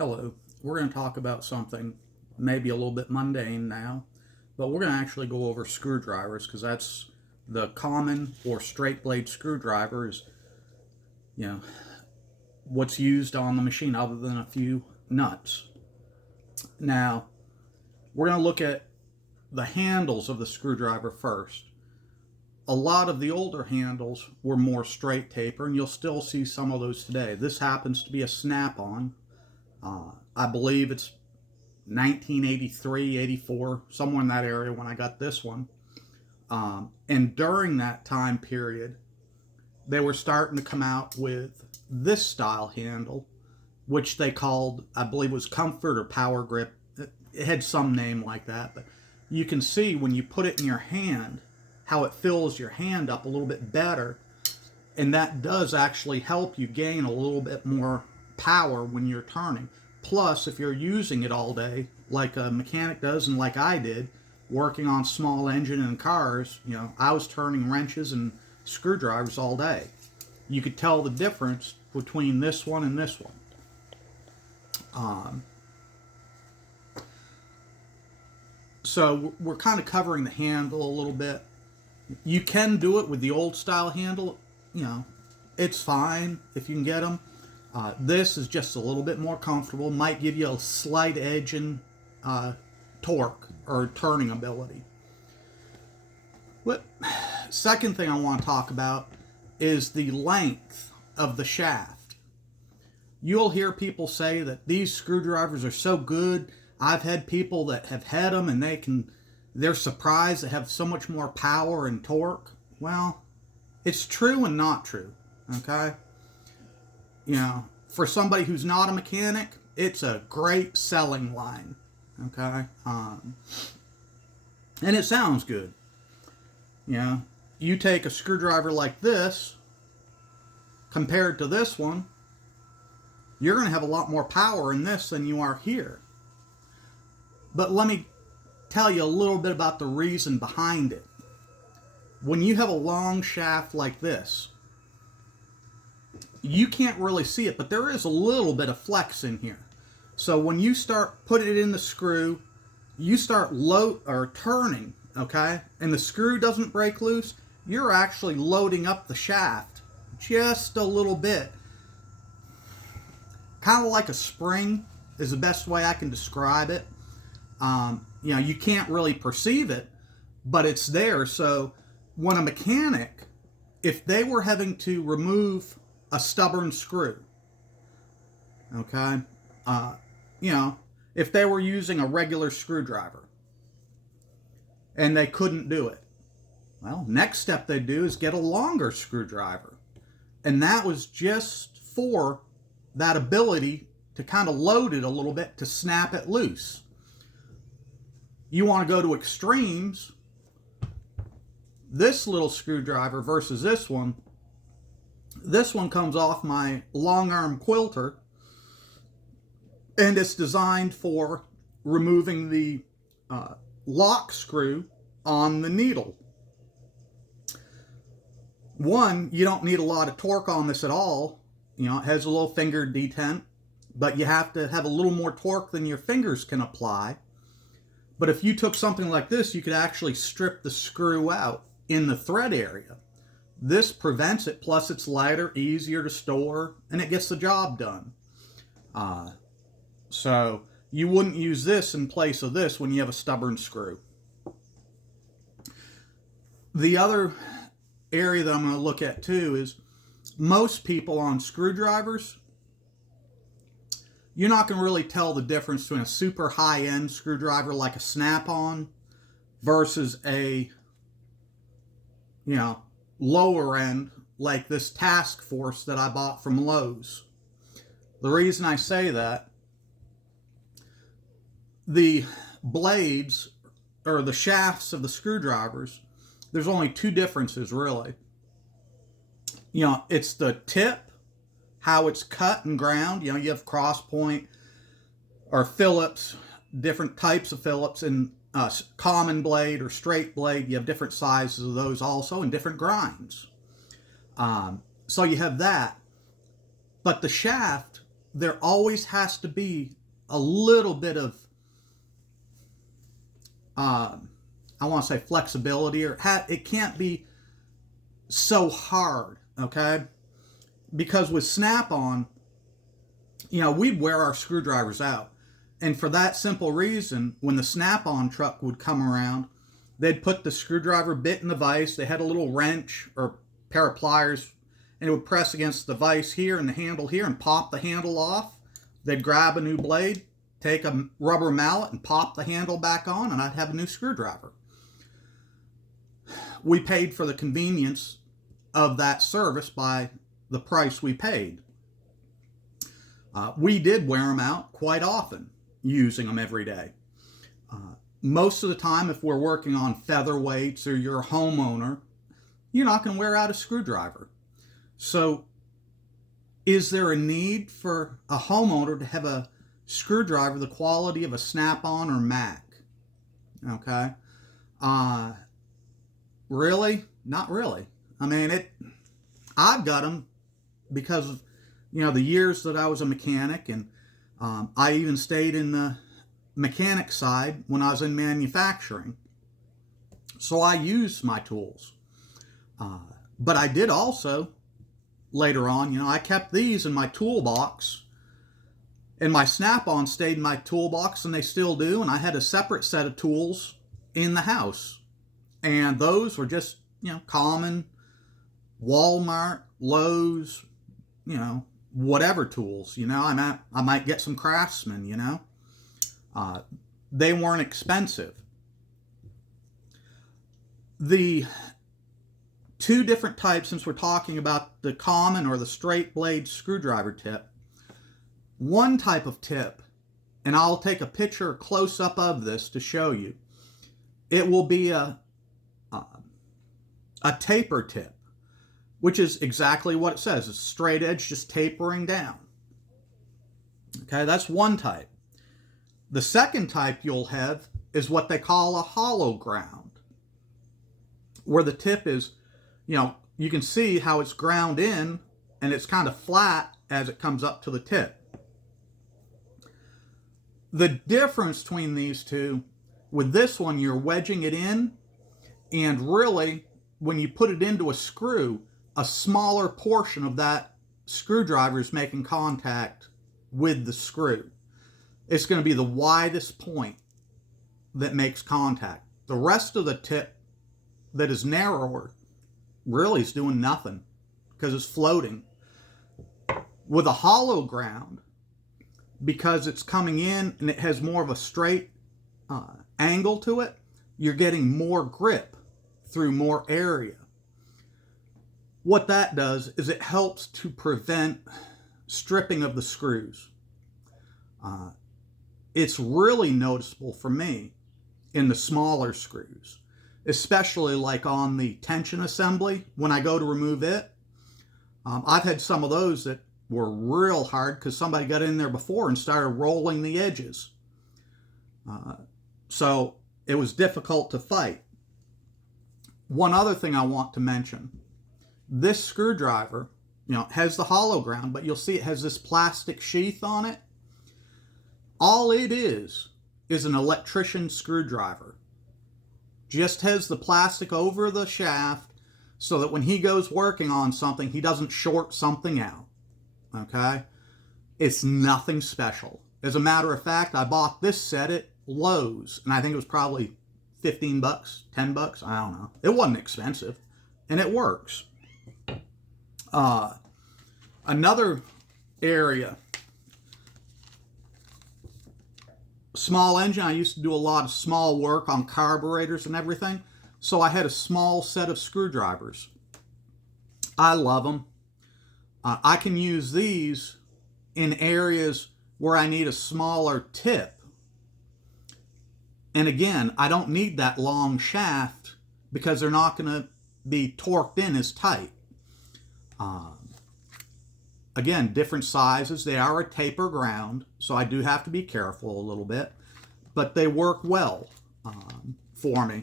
Hello. We're going to talk about something maybe a little bit mundane now, but we're going to actually go over screwdrivers because that's the common or straight blade screwdriver is, you know, what's used on the machine other than a few nuts. Now, we're going to look at the handles of the screwdriver first. A lot of the older handles were more straight taper, and you'll still see some of those today. This happens to be a snap-on. I believe it's 1983, 84, somewhere in that area when I got this one. And during that time period, they were starting to come out with this style handle, which they called, I believe it was Comfort or Power Grip. It had some name like that, but you can see when you put it in your hand, how it fills your hand up a little bit better. And that does actually help you gain a little bit more power when you're turning. Plus, if you're using it all day, like a mechanic does and like I did, working on small engine and cars, I was turning wrenches and screwdrivers all day. You could tell the difference between this one and this one. So we're kind of covering the handle a little bit. You can do it with the old style handle. It's fine if you can get them. This is just a little bit more comfortable. Might give you a slight edge in torque or turning ability. But second thing I want to talk about is the length of the shaft. You'll hear people say that these screwdrivers are so good. I've had people that have had them and they're surprised they have so much more power and torque. Well, it's true and not true, okay? For somebody who's not a mechanic, it's a great selling line, okay? And it sounds good. You take a screwdriver like this, compared to this one, you're going to have a lot more power in this than you are here. But let me tell you a little bit about the reason behind it. When you have a long shaft like this, you can't really see it, but there is a little bit of flex in here. So when you start putting it in the screw, you start turning, okay? And the screw doesn't break loose, you're actually loading up the shaft just a little bit. Kind of like a spring is the best way I can describe it. You can't really perceive it, but it's there. So when a mechanic, if they were having to remove a stubborn screw, okay, if they were using a regular screwdriver and they couldn't do it, well, next step they do is get a longer screwdriver. And that was just for that ability to kind of load it a little bit to snap it loose. You want to go to extremes, this little screwdriver versus this one comes off my long arm quilter, and it's designed for removing the lock screw on the needle. One, you don't need a lot of torque on this at all. It has a little finger detent, but you have to have a little more torque than your fingers can apply. But if you took something like this, you could actually strip the screw out in the thread area. This prevents it, plus it's lighter, easier to store, and it gets the job done. So you wouldn't use this in place of this when you have a stubborn screw. The other area that I'm going to look at too is most people on screwdrivers, you're not going to really tell the difference between a super high-end screwdriver like a snap-on versus a, lower end like this Task Force that I bought from Lowe's. The reason I say that, the blades or the shafts of the screwdrivers, there's only two differences really. It's the tip, how it's cut and ground. You have cross point or Phillips, different types of Phillips, and common blade or straight blade. You have different sizes of those also, and different grinds. So you have that. But the shaft there always has to be a little bit of, I want to say flexibility, or it can't be so hard, okay? Because with Snap-on, we'd wear our screwdrivers out. And for that simple reason, when the Snap-on truck would come around, they'd put the screwdriver bit in the vise. They had a little wrench or pair of pliers, and it would press against the vise here and the handle here and pop the handle off. They'd grab a new blade, take a rubber mallet and pop the handle back on, and I'd have a new screwdriver. We paid for the convenience of that service by the price we paid. We did wear them out quite often, using them every day. Most of the time, if we're working on featherweights or you're a homeowner, you're not going to wear out a screwdriver. So, is there a need for a homeowner to have a screwdriver the quality of a Snap-on or Mac? Okay. Really? Not really. I mean, I've got them because of, the years that I was a mechanic, and I even stayed in the mechanic side when I was in manufacturing. So I used my tools. But I did also, later on, I kept these in my toolbox, and my Snap-on stayed in my toolbox, and they still do, and I had a separate set of tools in the house. And those were just, common Walmart, Lowe's, whatever tools. I might get some Craftsman, they weren't expensive. The two different types, since we're talking about the common or the straight blade screwdriver tip, one type of tip, and I'll take a picture close up of this to show you, it will be a taper tip, which is exactly what it says. It's straight edge just tapering down. Okay, that's one type. The second type you'll have is what they call a hollow ground, where the tip is, you can see how it's ground in and it's kind of flat as it comes up to the tip. The difference between these two, with this one, you're wedging it in, and really, when you put it into a screw, a smaller portion of that screwdriver is making contact with the screw. It's going to be the widest point that makes contact. The rest of the tip that is narrower really is doing nothing because it's floating. With a hollow ground, because it's coming in and it has more of a straight angle to it, you're getting more grip through more area. What that does is it helps to prevent stripping of the screws. It's really noticeable for me in the smaller screws, especially like on the tension assembly. When I go to remove it, I've had some of those that were real hard because somebody got in there before and started rolling the edges. So it was difficult to fight. One other thing I want to mention, this screwdriver, has the hollow ground, but you'll see it has this plastic sheath on it. All it is an electrician's screwdriver. Just has the plastic over the shaft so that when he goes working on something, he doesn't short something out. Okay? It's nothing special. As a matter of fact, I bought this set at Lowe's, and I think it was probably $15, $10, I don't know. It wasn't expensive, and it works. Another area, small engine. I used to do a lot of small work on carburetors and everything, so I had a small set of screwdrivers. I love them. I can use these in areas where I need a smaller tip. And again, I don't need that long shaft because they're not going to be torqued in as tight. Again, different sizes. They are a taper ground, so I do have to be careful a little bit. But they work well for me.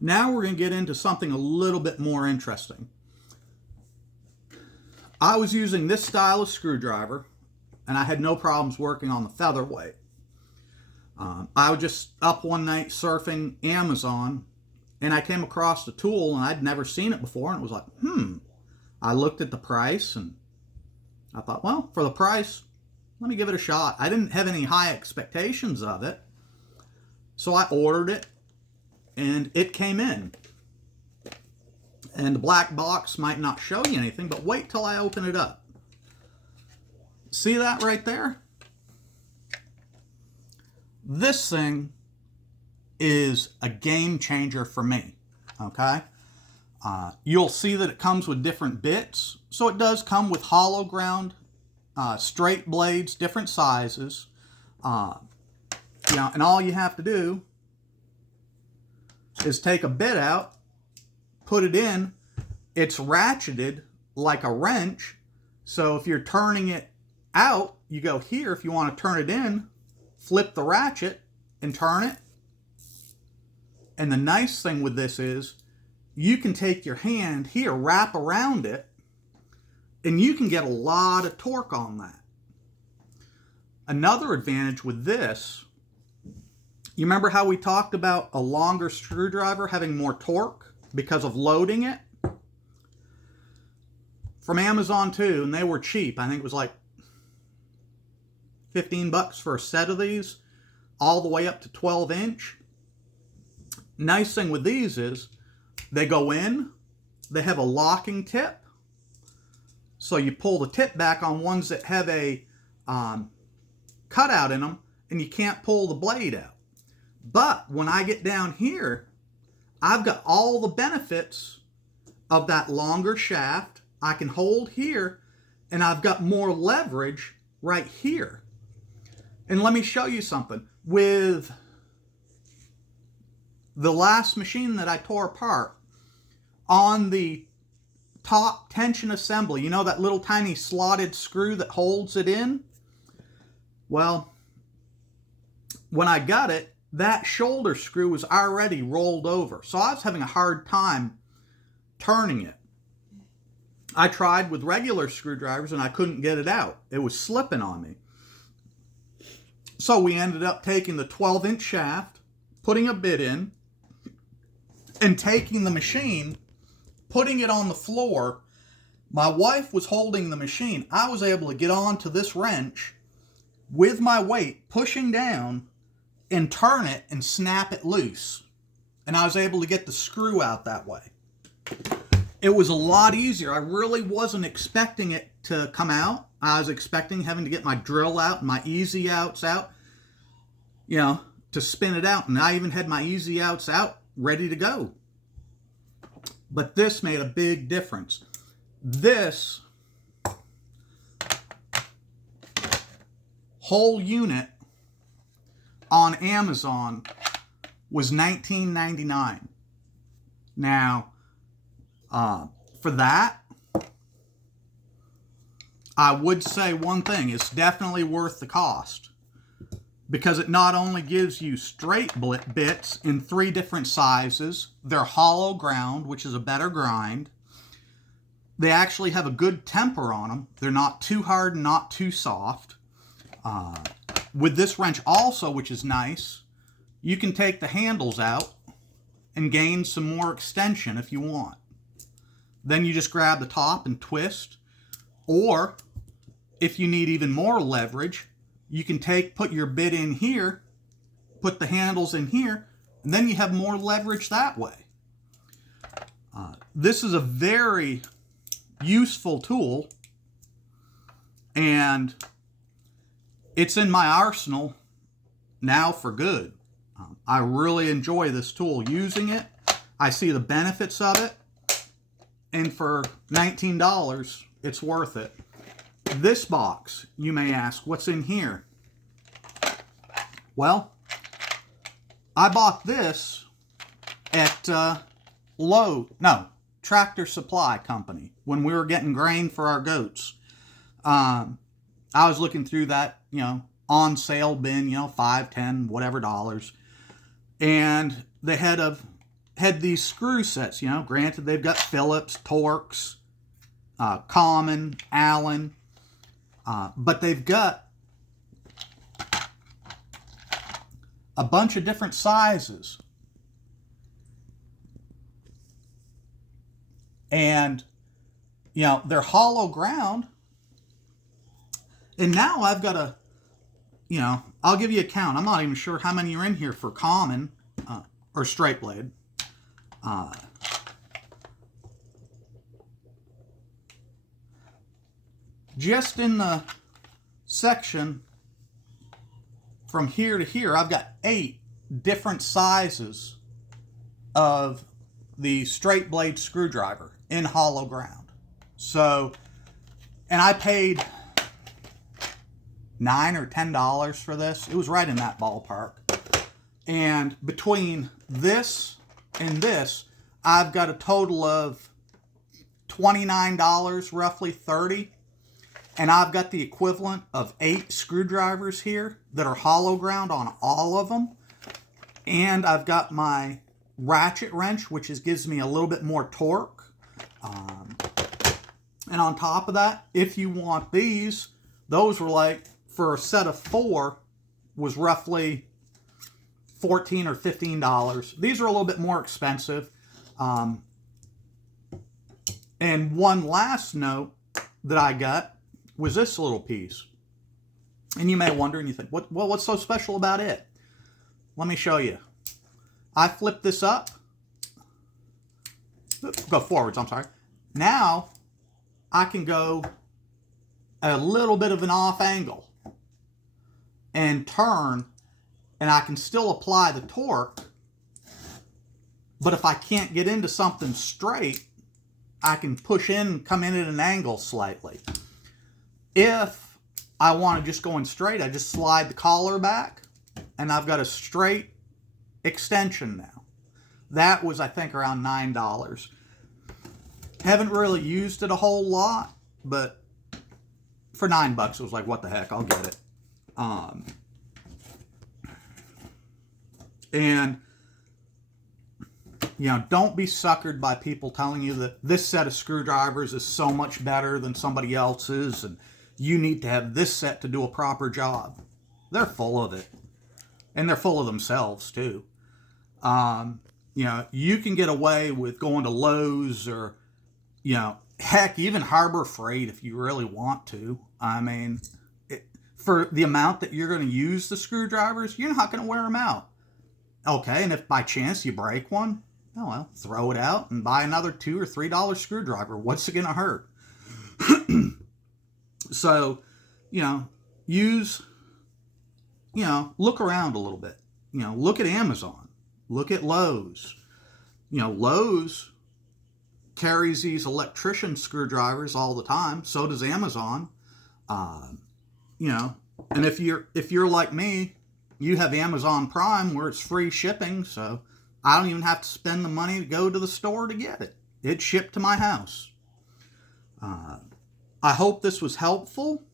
Now we're going to get into something a little bit more interesting. I was using this style of screwdriver, and I had no problems working on the Featherweight. I was just up one night surfing Amazon, and I came across the tool, and I'd never seen it before, and it was like, I looked at the price, and I thought, well, for the price, let me give it a shot. I didn't have any high expectations of it, so I ordered it, and it came in. And the black box might not show you anything, but wait till I open it up. See that right there? This thing is a game changer for me, okay? You'll see that it comes with different bits. So it does come with hollow ground, straight blades, different sizes. And all you have to do is take a bit out, put it in. It's ratcheted like a wrench. So if you're turning it out, you go here. If you want to turn it in, flip the ratchet and turn it. And the nice thing with this is you can take your hand here, wrap around it, and you can get a lot of torque on that. Another advantage with this, you remember how we talked about a longer screwdriver having more torque because of loading it? From Amazon too, and they were cheap. I think it was like 15 bucks for a set of these, all the way up to 12-inch. Nice thing with these is they go in, they have a locking tip. So you pull the tip back on ones that have a cutout in them, and you can't pull the blade out. But when I get down here, I've got all the benefits of that longer shaft. I can hold here, and I've got more leverage right here. And let me show you something. With the last machine that I tore apart, on the top tension assembly, you know that little tiny slotted screw that holds it in? Well, when I got it, that shoulder screw was already rolled over. So I was having a hard time turning it. I tried with regular screwdrivers and I couldn't get it out. It was slipping on me. So we ended up taking the 12-inch shaft, putting a bit in, and taking the machine, putting it on the floor. My wife was holding the machine. I was able to get onto this wrench with my weight, pushing down, and turn it and snap it loose. And I was able to get the screw out that way. It was a lot easier. I really wasn't expecting it to come out. I was expecting having to get my drill out and my easy outs out, to spin it out. And I even had my easy outs out ready to go. But this made a big difference. This whole unit on Amazon was $19.99. Now, for that, I would say one thing. It's definitely worth the cost, because it not only gives you straight bits in 3 different sizes, they're hollow ground, which is a better grind. They actually have a good temper on them. They're not too hard and not too soft. With this wrench also, which is nice, you can take the handles out and gain some more extension if you want. Then you just grab the top and twist. Or if you need even more leverage, you can put your bit in here, put the handles in here, and then you have more leverage that way. This is a very useful tool, and it's in my arsenal now for good. I really enjoy this tool. Using it, I see the benefits of it, and for $19, it's worth it. This box, you may ask, what's in here? Well, I bought this at Tractor Supply Company when we were getting grain for our goats. I was looking through that, on sale bin, $5, $10, whatever dollars. And they had these screw sets, granted they've got Phillips, Torx, common, Allen, but they've got a bunch of different sizes. And, you know, they're hollow ground. And now I've got a, you know, I'll give you a count. I'm not even sure how many are in here for common or straight blade. Just in the section from here to here, I've got 8 different sizes of the straight blade screwdriver in hollow ground. So, and I paid $9 or $10 for this. It was right in that ballpark. And between this and this, I've got a total of $29, roughly $30. And I've got the equivalent of 8 screwdrivers here that are hollow ground on all of them. And I've got my ratchet wrench, which gives me a little bit more torque. And on top of that, if you want these, those were like, for a set of 4, was roughly $14 or $15. These are a little bit more expensive. And one last note that I got was this little piece. And you may wonder, and you think, what's so special about it? Let me show you. I flip this up. Go forwards, I'm sorry. Now, I can go a little bit of an off angle and turn, and I can still apply the torque. But if I can't get into something straight, I can push in and come in at an angle slightly. If I want to just go in straight, I just slide the collar back, and I've got a straight extension now. That was, I think, around $9. Haven't really used it a whole lot, but for $9, it was like, what the heck, I'll get it. And, you know, don't be suckered by people telling you that this set of screwdrivers is so much better than somebody else's, and you need to have this set to do a proper job. They're full of it. And they're full of themselves, too. You know, you can get away with going to Lowe's or, you know, heck, even Harbor Freight if you really want to. I mean, for the amount that you're going to use the screwdrivers, you're not going to wear them out. Okay, and if by chance you break one, oh well, throw it out and buy another $2 or $3 screwdriver. What's it going to hurt? So, you know, look around a little bit. You know, look at Amazon. Look at Lowe's. You know, Lowe's carries these electrician screwdrivers all the time. So does Amazon. You know, and if you're like me, you have Amazon Prime where it's free shipping. So I don't even have to spend the money to go to the store to get it. It's shipped to my house. I hope this was helpful.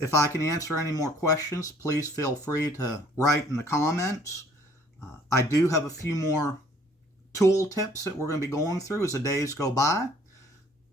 If I can answer any more questions, please feel free to write in the comments. I do have a few more tool tips that we're going to be going through as the days go by.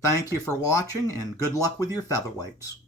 Thank you for watching, and good luck with your featherweights.